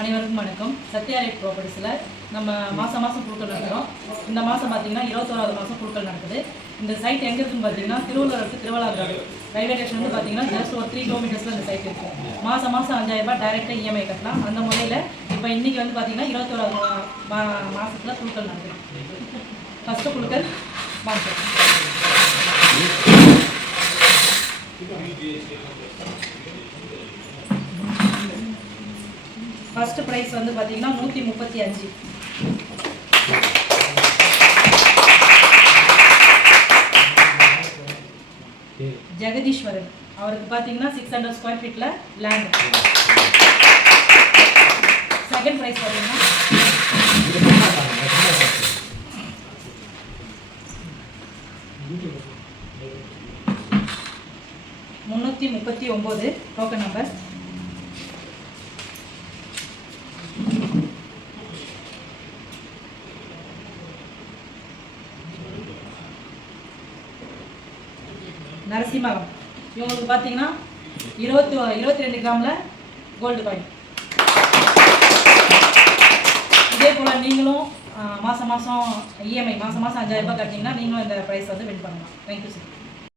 அனைவருக்கும் வணக்கம். சத்யா ரைட் ப்ராப்பர்ட்டிஸில் நம்ம மாதம் மாதம் குழுக்கள் நடக்கிறோம். இந்த மாதம் பார்த்தீங்கன்னா இருபத்தோராவது மாதம் குழுக்கள் நடக்குது. இந்த சைட் எங்கே இருக்குன்னு பார்த்தீங்கன்னா திருவள்ளூர் இருக்குது திருவள்ளாறு. ரயில்வே ஸ்டேஷன் வந்து பார்த்தீங்கன்னா ஜஸ்ட் ஒரு த்ரீ கிலோமீட்டர்ஸில் இந்த சைட் இருக்கும் மாதம் மாதம் அஞ்சாயிரம் ரூபாய் டைரெக்டாக இஎம்ஐ கட்டலாம். அந்த முறையில் இப்போ இன்றைக்கி வந்து பார்த்தீங்கன்னா இருபத்தோராவது மா மாதத்தில் குழுக்கள் நடக்குது. ஃபஸ்ட்டு குழுக்கள் மாதம் ஃபஸ்ட்டு ப்ரைஸ் வந்து பார்த்தீங்கன்னா நூற்றி முப்பத்தி அஞ்சு. ஜெகதீஸ்வரன். அவருக்கு பார்த்தீங்கன்னா சிக்ஸ் ஹண்ட்ரட் ஸ்கொயர் ஃபீட்டில் லேண்ட் செகண்ட் ப்ரைஸ் பார்த்தீங்கன்னா முந்நூற்றி முப்பத்தி ஒம்பது டோக்கன் நம்பர் நரசிம்மகம் இவங்களுக்கு பார்த்தீங்கன்னா இருபத்தி இருபத்தி ரெண்டு கிராமில் கோல்டு காயின் இதே போல் நீங்களும் மாதம் மாதம் இஎம்ஐ மாதம் மாதம் அஞ்சாயிரரூபா கட்டிங்கன்னா நீங்களும் இந்த ப்ரைஸ் வந்து வின் பண்ணலாம். Thank you sir